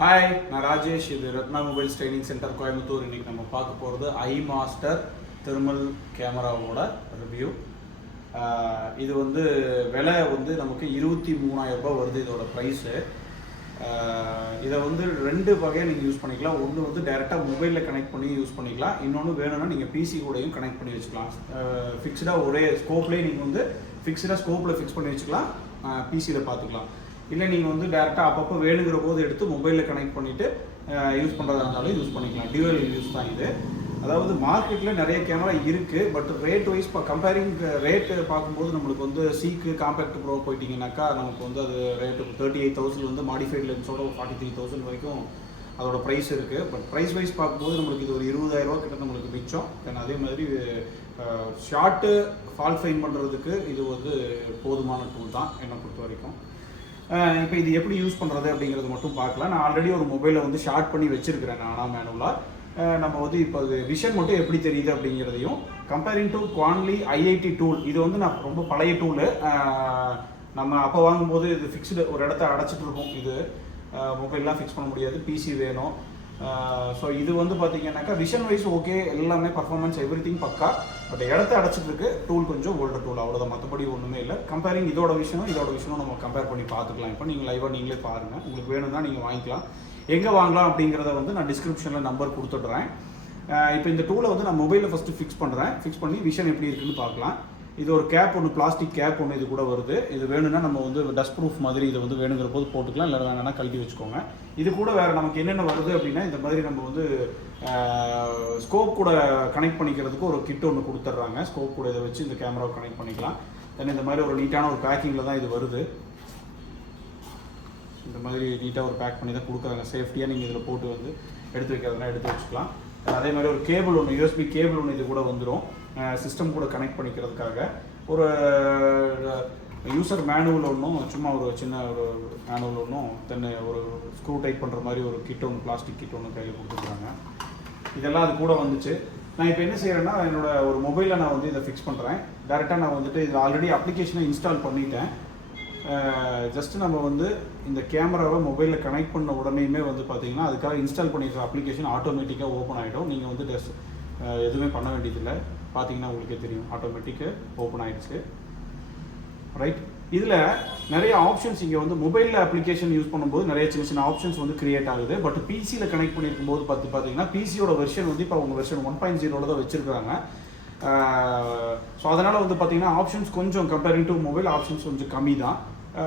Hi, நான் ராஜேஷ். இது Ratna mobiles training centre Coimbatore. இன்றைக்கி நம்ம பார்க்க போகிறது ஐ மாஸ்டர் தெர்மல் கேமராவோட ரிவ்யூ. இது வந்து விலை வந்து நமக்கு 23,000 ரூபாய் வருது இதோட ப்ரைஸு. இதை வந்து ரெண்டு வகையாக நீங்கள் யூஸ் பண்ணிக்கலாம். ஒன்று வந்து டைரெக்டாக மொபைலில் கனெக்ட் பண்ணி யூஸ் பண்ணிக்கலாம். இன்னொன்று வேணும்னா நீங்கள் பிசி கூடயும் கனெக்ட் பண்ணி வச்சுக்கலாம். ஃபிக்ஸ்டாக ஒரே ஸ்கோப்லேயே நீங்கள் வந்து ஃபிக்ஸ்டாக ஸ்கோப்பில் ஃபிக்ஸ் பண்ணி வச்சுக்கலாம், பிசியில் பார்த்துக்கலாம். இல்லை நீங்கள் வந்து டேரெக்டாக அப்பப்போ வேணுங்கிற போது எடுத்து மொபைலில் கனெக்ட் பண்ணிவிட்டு யூஸ் பண்ணுறதா இருந்தாலும் யூஸ் பண்ணிக்கலாம். டியூவல் யூஸ் தான் இது. அதாவது மார்க்கெட்டில் நிறைய கேமரா இருக்குது, but rate wise comparing rate பார்க்கும்போது நம்மளுக்கு வந்து சீக்கு காம்பேக்ட் ப்ரோ போயிட்டிங்கனாக்கா நமக்கு வந்து அது ரேட்டு 38,000 வந்து மாடிஃபைட் லென்ஸோட 43,000 வரைக்கும் அதோட ப்ரைஸ் இருக்குது. பட் ப்ரைஸ் வைஸ் பார்க்கும்போது நம்மளுக்கு இது ஒரு 20,000 ரூபா கிட்ட நம்மளுக்கு மிச்சம். தென் அதே மாதிரி ஷார்ட்டு ஃபால் ஃபைன் பண்ணுறதுக்கு இது வந்து போதுமான டூல் தான் என்னை பொறுத்த வரைக்கும். இப்போ இது எப்படி யூஸ் பண்ணுறது அப்படிங்கிறது மட்டும் பார்க்கலாம். நான் ஆல்ரெடி ஒரு மொபைலை வந்து ஷார்ட் பண்ணி வச்சுருக்கிறேன் நானாக மேனுவலாக. நம்ம வந்து இப்போ அது விஷன் மட்டும் எப்படி தெரியுது அப்படிங்கிறதையும் கம்பேரிங் டு குவான்லி ஐஐடி டூல். இது வந்து நான் ரொம்ப பழைய டூலு. நம்ம அப்போ வாங்கும்போது இது ஃபிக்ஸ்டு ஒரு இடத்த அடைச்சிட்டு இருக்கும். இது மொபைல்லாம் ஃபிக்ஸ் பண்ண முடியாது, பிசி வேணும். ஸோ இது வந்து பார்த்தீங்கன்னாக்கா விஷன் வைஸ் ஓகே, எல்லாமே பர்ஃபார்மன்ஸ் எவ்ரி திங் பக்கா. பட் இடத்த அடைச்சிட்டு இருக்கு. டூல் கொஞ்சம் ஓல்டர் டூல், அவ்வளோதான், மற்றபடி ஒன்றுமே இல்லை. கம்பேரிங் இதோட விஷயம் நம்ம கம்பேர் பண்ணி பார்த்துக்கலாம். இப்போ நீங்கள் லைவாக நீங்களே பாருங்கள். உங்களுக்கு வேணும்னா நீங்கள் வாங்கிக்கலாம். எங்கே வாங்கலாம் அப்படிங்கிறத வந்து நான் டிஸ்கிரிப்ஷனில் நம்பர் கொடுத்துட்றேன். இப்போ இந்த டூலை வந்து நான் மொபைலில் ஃபஸ்ட்டு ஃபிக்ஸ் பண்ணுறேன். ஃபிக்ஸ் பண்ணி விஷன் எப்படி இருக்குன்னு பார்க்கலாம். இது ஒரு கேப் ஒன்று, பிளாஸ்டிக் கேப் ஒன்று இது கூட வருது. இது வேணும்னா நம்ம வந்து டஸ்ட் ப்ரூஃப் மாதிரி இதை வந்து வேணுங்கிற போது போட்டுக்கலாம், இல்லை வேணும்னா கழட்டி வச்சுக்கோங்க. இது கூட வேறு நமக்கு என்னென்ன வருது அப்படின்னா, இந்த மாதிரி நம்ம வந்து ஸ்கோப் கூட கனெக்ட் பண்ணிக்கிறதுக்கு ஒரு கிட் ஒன்று கொடுத்துட்றாங்க. ஸ்கோப் கூட இதை வச்சு இந்த கேமராவை கனெக்ட் பண்ணிக்கலாம். தென் இந்த மாதிரி ஒரு நீட்டான ஒரு பேக்கிங்கில் தான் இது வருது. இந்த மாதிரி நீட்டாக ஒரு பேக் பண்ணி தான் கொடுக்குறாங்க. சேஃப்டியாக நீங்கள் இதில் போட்டு வந்து எடுத்து வைக்கிறதுனா எடுத்து வச்சுக்கலாம். அதே மாதிரி ஒரு கேபிள் ஒன்று, யூஎஸ்பி கேபிள் ஒன்று இது கூட வந்துடும், சிஸ்டம் கூட கனெக்ட் பண்ணிக்கிறதுக்காக. ஒரு யூசர் மேனுவல் ஒன்றும், சும்மா ஒரு சின்ன ஒரு மேனுவல் ஒன்றும், தென் ஒரு ஸ்க்ரூ டைப் பண்ணுற மாதிரி ஒரு கிட் ஒன்று, பிளாஸ்டிக் கிட் ஒன்று கையில் கொடுத்துருக்காங்க. இதெல்லாம் அது கூட வந்துச்சு. நான் இப்போ என்ன செய்கிறேன்னா, என்னோட ஒரு மொபைலில் நான் வந்து இதை ஃபிக்ஸ் பண்ணுறேன். டேரெக்டாக நான் வந்துட்டு இதில் ஆல்ரெடி அப்ளிகேஷனை இன்ஸ்டால் பண்ணிட்டேன். ஜஸ்ட்டு நம்ம வந்து இந்த கேமராவை மொபைலில் கனெக்ட் பண்ண உடனேயுமே வந்து பார்த்தீங்கன்னா அதுக்காக இன்ஸ்டால் பண்ணிடுற அப்ளிகேஷன் ஆட்டோமேட்டிக்காக ஓப்பன் ஆகிடும். நீங்கள் வந்து எதுவுமே பண்ண வேண்டியதில்லை. பார்த்தீங்கன்னா உங்களுக்கே தெரியும், ஆட்டோமேட்டிக்காக ஓப்பன் ஆகிடுச்சு. ரைட். இதில் நிறைய ஆப்ஷன்ஸ் இங்கே வந்து மொபைலில் அப்ளிகேஷன் யூஸ் பண்ணும்போது நிறைய சின்ன சின்ன ஆப்ஷன்ஸ் வந்து கிரியேட் ஆகுது. பட் பிசியில் கனெக்ட் பண்ணியிருக்கும் போது பார்த்தீங்கன்னா பிசியோட வெர்ஷன் வந்து இப்போ அவங்க வெர்ஷன் 1.0 தான் வச்சுருக்காங்க. ஸோ அதனால் வந்து பார்த்தீங்கன்னா ஆப்ஷன்ஸ் கொஞ்சம் கம்பேரிங் டு மொபைல் ஆப்ஷன்ஸ் கொஞ்சம் கம்மி தான்.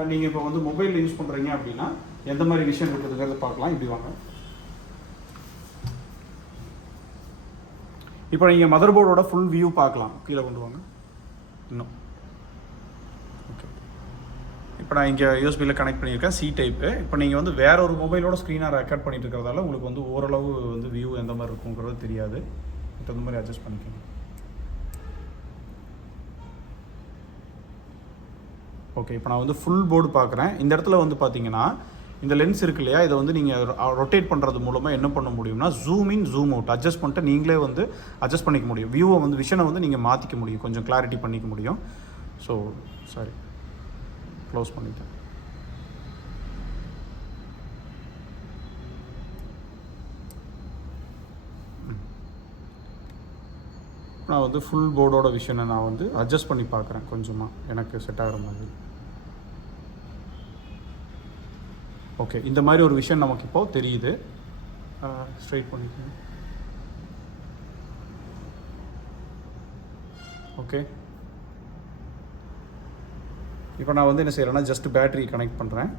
நீங்கள் இப்போ வந்து மொபைலில் யூஸ் பண்ணுறீங்க அப்படின்னா எந்த மாதிரி விஷயம் இருக்குதுங்கிறத பார்க்கலாம். இப்படி வாங்க. இப்போ நீங்கள் மதர் போர்டோட ஃபுல் வியூ பார்க்கலாம். கீழே கொண்டு வாங்க இன்னும். ஓகே, இப்போ நான் இங்கே யூஎஸ்பியில் கனெக்ட் பண்ணியிருக்கேன், சி டைப்பு. இப்போ நீங்கள் வந்து வேற ஒரு மொபைலோட ஸ்க்ரீனாக ரெக்கார்ட் பண்ணிட்டு இருக்கிறதால உங்களுக்கு வந்து ஓரளவு வந்து வியூ எந்த மாதிரி இருக்குங்கிறது தெரியாது. இந்த மாதிரி அட்ஜஸ்ட் பண்ணிக்கோங்க. ஓகே, இப்போ நான் வந்து ஃபுல் போர்டு பார்க்குறேன். இந்த இடத்துல வந்து பார்த்தீங்கன்னா இந்த லென்ஸ் இருக்கு இல்லையா, இதை வந்து நீங்கள் ரொட்டேட் பண்ணுறது மூலமாக என்ன பண்ண முடியும்னா zoom in zoom out adjust பண்ணிட்டு நீங்களே வந்து அட்ஜஸ்ட் பண்ணிக்க முடியும். வியூவை வந்து விஷனை வந்து நீங்கள் மாற்றிக்க முடியும், கொஞ்சம் கிளாரிட்டி பண்ணிக்க முடியும். ஸோ சாரி, க்ளோஸ் பண்ணிட்டேன். நான் வந்து ஃபுல் போர்டோட விஷனை நான் வந்து அட்ஜஸ்ட் பண்ணி பார்க்குறேன், கொஞ்சமாக எனக்கு செட் ஆகிற மாதிரி. ஓகே, இந்த மாதிரி ஒரு விஷயம் நமக்கு இப்போ தெரியுது. ஸ்ட்ரைட் பண்ணிக்கணும். ஓகே, இப்போ நான் வந்து என்ன செய்கிறேன்னா ஜஸ்ட் பேட்டரி கனெக்ட் பண்ணுறேன்.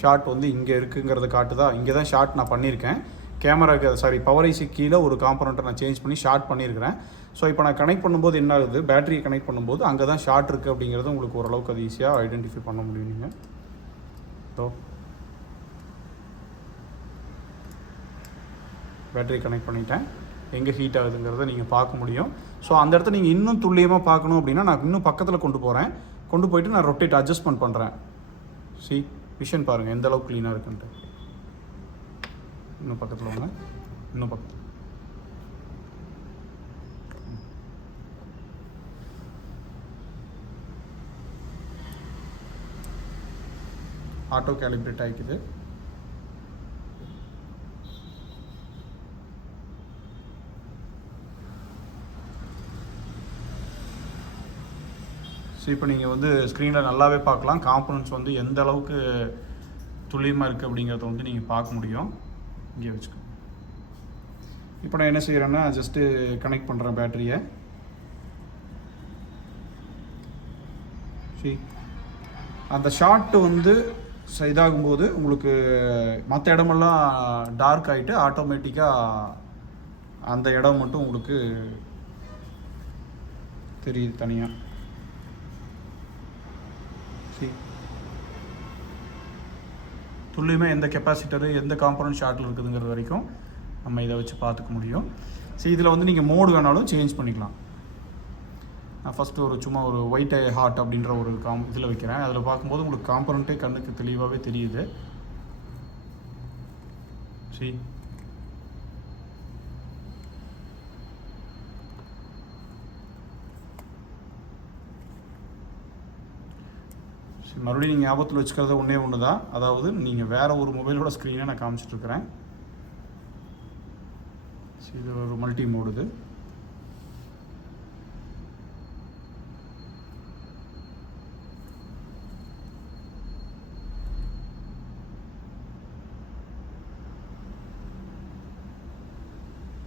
ஷார்ட் வந்து இங்கே இருக்குங்கிறத காட்டுதா. இங்கே தான் ஷார்ட் நான் பண்ணியிருக்கேன். கேமராக்கு பவர் ஐசி கீழே ஒரு காம்பனண்ட்டை நான் சேஞ்ச் பண்ணி ஷார்ட் பண்ணியிருக்கிறேன். ஸோ இப்போ நான் கனெக்ட் பண்ணும்போது என்ன ஆகுது, பேட்டரியை கனெக்ட் பண்ணும்போது அங்கே தான் ஷார்ட் இருக்குது அப்படிங்கிறது உங்களுக்கு ஓரளவுக்கு அது ஈஸியாக ஐடென்டிஃபை பண்ண முடியும். நீங்கள் பேட்டரி கனெக்ட் பண்ணிட்டேன், எங்கே ஹீட் ஆகுதுங்கிறத நீங்கள் பார்க்க முடியும். ஸோ அந்த இடத்த நீங்கள் இன்னும் துல்லியமாக பார்க்கணும் அப்படின்னா நான் இன்னும் பக்கத்தில் கொண்டு போயிட்டு நான் ரொட்டேட் அட்ஜஸ்ட்மெண்ட் பண்ணுறேன். விஷன் பாருங்கள் எந்த அளவுக்கு க்ளீனாக இருக்குன்ட்டு. இன்னும் பக்கத்தில் வாங்க, இன்னும் பக்கத்தில். Auto calibrate ஆகிக்குது. ஸோ இப்போ நீங்கள் வந்து ஸ்க்ரீனில் நல்லாவே பார்க்கலாம் காம்பனன்ட்ஸ் வந்து எந்த அளவுக்கு துல்லியமாக இருக்குது அப்படிங்கிறத வந்து நீங்கள் பார்க்க முடியும். இங்கே வச்சுக்கோங்க. இப்போ நான் என்ன செய்கிறேன்னா ஜஸ்ட்டு கனெக்ட் பண்ணுறேன் பேட்டரியை. சரி, அந்த ஷார்ட்டு வந்து இதாகும்போது உங்களுக்கு மற்ற இடமெல்லாம் டார்க் ஆகிட்டு ஆட்டோமேட்டிக்காக அந்த இடம் மட்டும் உங்களுக்கு தெரியுது தனியாக. சரி, துல்லியமாக எந்த கெப்பாசிட்டரு எந்த காம்பனன்ட் ஷார்ட்டில் இருக்குதுங்கிறது வரைக்கும் நம்ம இதை வச்சு பார்த்துக்க முடியும். சரி, இதில் வந்து நீங்கள் மோடு வேணாலும் சேஞ்ச் பண்ணிக்கலாம். நான் ஃபஸ்ட்டு ஒரு சும்மா ஒரு ஒயிட் ஹார்ட் அப்படின்ற ஒரு இதில் வைக்கிறேன். அதில் பார்க்கும்போது உங்களுக்கு காம்பனண்ட்டே கண்ணுக்கு தெளிவாகவே தெரியுது. சரி, மறுபடியும் நீங்கள் ஞாபகத்தில் வச்சுக்கிறது ஒன்று தான். அதாவது நீங்கள் வேறு ஒரு மொபைலோட ஸ்க்ரீனை நான் காமிச்சிட்ருக்கிறேன். இது ஒரு மல்டி மோடு. இது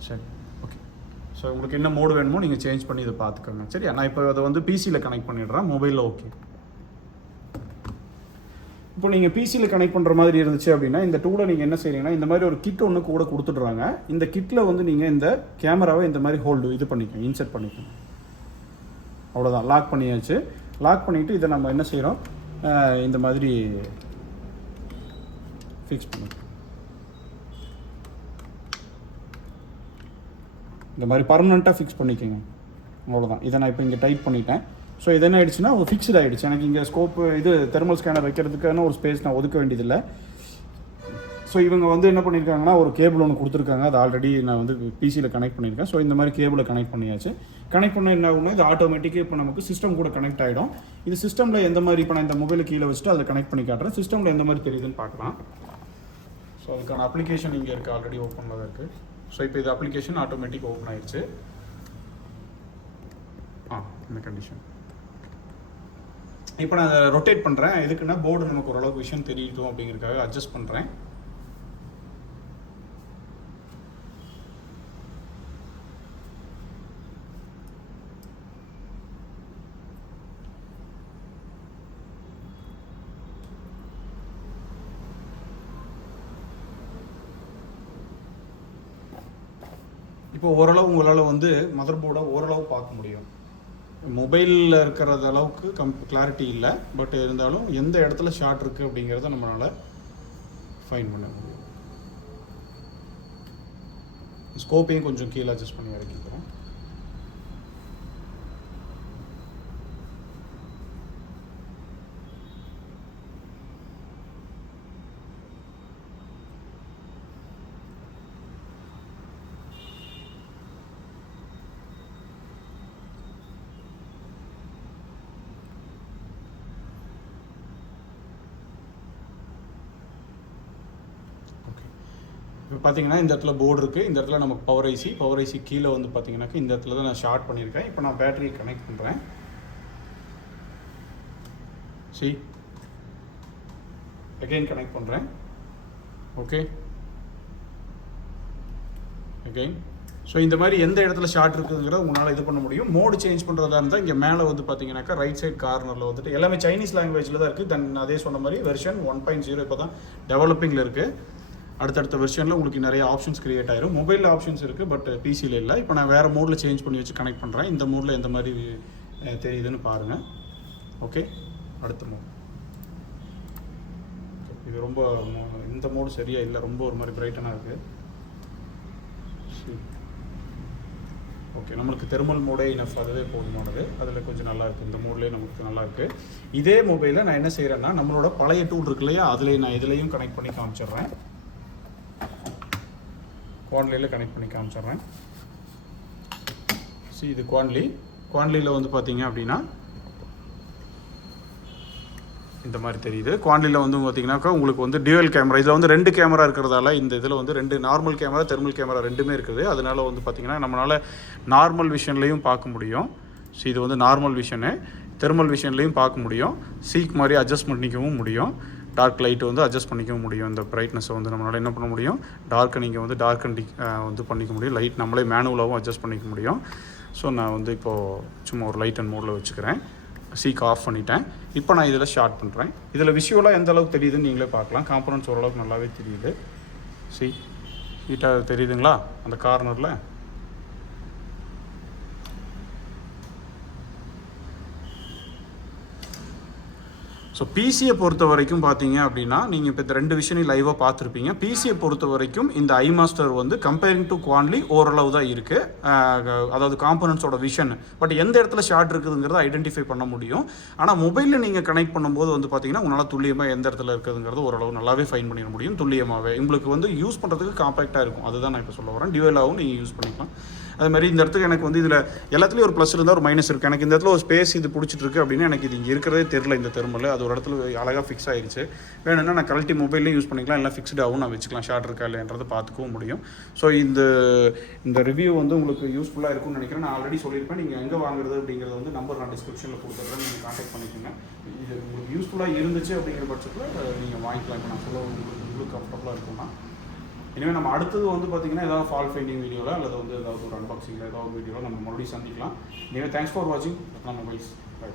சரி, ஓகே. ஸோ உங்களுக்கு என்ன மோடு வேணுமோ நீங்கள் சேஞ்ச் பண்ணி இதை பார்த்துக்கோங்க. சரியா, நான் இப்போ அதை வந்து பிசியில் கனெக்ட் பண்ணிடுறேன். மொபைலில் ஓகே. இப்போ நீங்கள் பிசியில் கனெக்ட் பண்ணுற மாதிரி இருந்துச்சு அப்படின்னா இந்த டூலை நீங்கள் என்ன செய்றீங்கன்னா இந்த மாதிரி ஒரு கிட் ஒன்று கூட கொடுத்துட்றாங்க. இந்த கிட்டில் வந்து நீங்கள் இந்த கேமராவை இந்த மாதிரி இது பண்ணிக்கோங்க, இன்செர்ட் பண்ணிக்கோங்க. அவ்வளோதான், லாக் பண்ணியாச்சு. லாக் பண்ணிவிட்டு இதை நம்ம என்ன செய்கிறோம், இந்த மாதிரி ஃபிக்ஸ் பண்ணிக்கோங்க. இந்த மாதிரி பர்மனெண்ட்டாக ஃபிக்ஸ் பண்ணிக்கோங்க. அவ்வளோதான். இதை நான் இப்போ இங்கே டைப் பண்ணிட்டேன். ஸோ இது என்ன ஆகிடுச்சுன்னா ஃபிக்ஸ்டு ஆகிடுச்சு. எனக்கு இங்கே ஸ்கோப்பு தெர்மல் ஸ்கேனர் வைக்கிறதுக்கான ஒரு ஸ்பேஸ் நான் ஒதுக்க வேண்டியதில்லை. ஸோ இவங்க வந்து என்ன பண்ணியிருக்காங்கன்னா ஒரு கேபிள் ஒன்று கொடுத்துருக்காங்க. அது ஆல்ரெடி நான் வந்து பிசியில் கனெக்ட் பண்ணியிருக்கேன். ஸோ இந்த மாதிரி கேபிளை கனெக்ட் பண்ணியாச்சு. கனெக்ட் பண்ண என்ன ஆகும்னா இது ஆட்டோமேட்டிக்காக இப்போ நமக்கு சிஸ்டம் கூட கனெக்ட் ஆகிடும். இது சிஸ்டமில் எந்த மாதிரி இப்போ நான் இந்த மொபைலை கீழே வச்சுட்டு அதை கனெக்ட் பண்ணி காட்டுறேன். சிஸ்டமில் எந்த மாதிரி தெரியுதுன்னு பார்க்கலாம். ஸோ அதுக்கான அப்ளிகேஷன் இங்கே இருக்குது, ஆல்ரெடி ஓப்பனில் தான் இருக்குது. ஸோ இப்போ இது அப்ளிகேஷன் ஆட்டோமேட்டிக் ஓப்பன் ஆயிடுச்சு. இந்த கண்டிஷன் இப்போ நான் அதை ரொட்டேட் பண்ணுறேன். எதுக்குன்னா போர்டு நமக்கு ஓரளவுக்கு விஷயம் தெரியும் அப்படிங்கிறதுக்காக அட்ஜஸ்ட் பண்ணுறேன். இப்போ ஓரளவு உங்களால் வந்து மதர் போர்டை ஓரளவு பார்க்க முடியும். மொபைலில் இருக்கிறது அளவுக்கு கிளாரிட்டி இல்லை, பட் இருந்தாலும் எந்த இடத்துல ஷார்ட் இருக்குது அப்படிங்கிறத நம்மளால் ஃபைன் பண்ண முடியும். ஸ்கோப்பையும் கொஞ்சம் கீழே அட்ஜஸ்ட் பண்ணி இறக்கிக்கிறோம். இப்போ பார்த்தீங்கன்னா இந்த இடத்துல போர்டு இருக்குது. இந்த இடத்துல நமக்கு பவர் ஐசி கீழே வந்து பார்த்தீங்கன்னாக்கா இந்த இடத்துல தான் நான் ஷார்ட் பண்ணியிருக்கேன். இப்போ நான் பேட்டரி கனெக்ட் பண்ணுறேன். அகைன் கனெக்ட் பண்ணுறேன். Okay, again. ஸோ இந்த மாதிரி எந்த இடத்துல ஷார்ட் இருக்குதுங்கிறத உங்களால் இது பண்ண முடியும். மோடு சேஞ்ச் பண்ணுறதா இருந்தால் இங்கே மேலே வந்து பார்த்தீங்கன்னாக்கா ரைட் சைட் கார்னரில் வந்துட்டு எல்லாமே சைனீஸ் லாங்குவேஜில் தான் இருக்குது. தென் அதே சொன்ன மாதிரி வெர்ஷன் 1.0 இப்போ தான் டெவலப்பிங்கில் இருக்குது. அடுத்தடுத்த வெர்ஷனில் உங்களுக்கு நிறைய ஆப்ஷன்ஸ் க்ரியேட் ஆயிரும். மொபைலில் ஆப்ஷன்ஸ் இருக்குது, பட் பிசியில் இல்லை. இப்போ நான் வேறு மோடில் சேஞ்ச் பண்ணி வச்சு கனெக்ட் பண்ணுறேன். இந்த மோடில் எந்த மாதிரி தெரியுதுன்னு பாருங்கள். ஓகே, அடுத்த மோட். இது ரொம்ப இந்த மோடு சரியாக இல்லை, ரொம்ப ஒரு மாதிரி பிரைட்டனாக இருக்குது. ஓகே, நம்மளுக்கு தெர்மல் மோடே இனஃப், அதுவே போதுமானது. அதில் கொஞ்சம் நல்லா இருக்குது. இந்த மோட்லேயே நமக்கு நல்லா இருக்குது. இதே மொபைலில் நான் என்ன செய்கிறேன்னா நம்மளோட பழைய டூல் இருக்கு இல்லையா, அதில் நான் இதுலேயும் கனெக்ட் பண்ணி காமிச்சிடுறேன். குவான்லியில் கனெக்ட் பண்ணி காமிச்சிடுறேன். இது குவான்லியில் வந்து பார்த்தீங்க அப்படின்னா இந்த மாதிரி தெரியுது. குவான்லியில் வந்து பார்த்தீங்கன்னாக்கா உங்களுக்கு வந்து டியூவல் கேமரா, இதில் வந்து 2 கேமரா இருக்கிறதால இந்த இதில் வந்து 2 நார்மல் கேமரா தெர்மல் கேமரா ரெண்டுமே இருக்குது. அதனால வந்து பார்த்திங்கன்னா நம்மளால் நார்மல் விஷன்லையும் பார்க்க முடியும். ஸோ இது வந்து நார்மல் விஷனு. தெர்மல் விஷன்லேயும் பார்க்க முடியும். சீக் மாதிரி அட்ஜஸ்ட் பண்ணிக்கவும் முடியும். டார்க் லைட்டு வந்து அட்ஜஸ்ட் பண்ணிக்கவும் முடியும். இந்த பிரைட்னஸை வந்து நம்மளால் என்ன பண்ண முடியும், நீங்கள் வந்து டார்க் அண்ட் வந்து பண்ணிக்க முடியும். லைட் நம்மளே மேனுவலாகவும் அட்ஜஸ்ட் பண்ணிக்க முடியும். ஸோ நான் வந்து இப்போது சும்மா ஒரு லைட் அண்ட் மோடில் வச்சுக்கிறேன். சீக் ஆஃப் பண்ணிட்டேன். இப்போ நான் இதில் ஸ்டார்ட் பண்ணுறேன். இதில் விஷுவலாக எந்த அளவுக்கு தெரியுதுன்னு நீங்களே பார்க்கலாம். காம்பனன்ட்ஸ் ஓரளவுக்கு நல்லாவே தெரியுது. ஹீட்டாக தெரியுதுங்களா அந்த கார்னரில்? ஸோ பிசியை பொறுத்த வரைக்கும் பார்த்தீங்க அப்படின்னா, நீங்கள் இப்போ இந்த 2 விஷயம் லைவாக பார்த்துருப்பீங்க. பிசியை பொறுத்த வரைக்கும் இந்த ஐ மாஸ்டர் வந்து கம்பேரிங் டு குவான்லி ஓரளவு தான் இருக்குது. அதாவது காம்பனன்ட்ஸோட விஷன், பட் எந்த இடத்துல ஷார்ட் இருக்குதுங்கிறத ஐடென்டிஃபை பண்ண முடியும். ஆனால் மொபைலில் நீங்கள் கனெக்ட் பண்ணும்போது வந்து பார்த்தீங்கன்னா உங்களால் துல்லியமாக எந்த இடத்துல இருக்குதுங்கிறது ஓரளவு நல்லாவே ஃபைன் பண்ணிட முடியும். துல்லியமாகவே உங்களுக்கு வந்து யூஸ் பண்ணுறதுக்கு காம்பேக்டாக இருக்கும். அதுதான் நான் இப்போ சொல்ல வரேன். டியூவலாகவும் நீங்கள் யூஸ் பண்ணிக்கலாம். அது மாதிரி இந்த இடத்துக்கு எனக்கு வந்து இதில் எல்லாத்துலேயும் ஒரு ப்ளஸ் இருந்தால் ஒரு மைனஸ் இருக்குது. எனக்கு இந்த இடத்துல ஒரு ஸ்பேஸ் இது பிடிச்சிட்டு இருக்குது அப்படின்னா எனக்கு இது இங்கே இருக்கிறதே தெரில. இந்த தெர்மல் அது ஒரு இடத்துல அழகாக ஃபிக்ஸ் ஆகிடுச்சு. வேணும்னா நான் கழட்டி மொபைல்லையும் யூஸ் பண்ணிக்கலாம், இல்லை ஃபிக்ஸ்டாகவும் நான் வச்சுக்கலாம். ஷார்ட் இருக்கா இல்லைன்றதை பார்த்துக்கவும் முடியும். ஸோ இந்த ரிவ்யூ வந்து உங்களுக்கு யூஸ்ஃபுல்லாக இருக்கும்னு நினைக்கிறேன். நான் ஆல்ரெடி சொல்லியிருப்பேன். நீங்கள் எங்கே வாங்குறது அப்படிங்கிறது வந்து நம்பர் நான் டிஸ்கிரிப்ஷனில் கொடுத்துட்றேன். நீங்கள் கான்டாக்ட் பண்ணிக்கோங்க. இது உங்களுக்கு யூஸ்ஃபுல்லாக இருந்துச்சு அப்படிங்கிற பட்சத்தில் நீங்கள் வாங்கிக்கலாம். இப்போ நான் சொல்ல உங்களுக்கு கம்ஃபர்டபுளாக இருக்கும்னா இனிமேல் நம்ம அடுத்தது வந்து பார்த்தீங்கன்னா ஏதாவது ஃபால் ஃபைண்டிங் வீடியோவில் அல்லது வந்து ஏதாவது ஒரு அன்பாக்சிங்கில் ஏதாவது ஒரு வீடியோவில் நம்ம மறுபடியும் சந்திக்கலாம். இனிமேல் தேங்க்ஸ் ஃபார் வாட்சிங் ரத்னா மொபைல்ஸ். பை.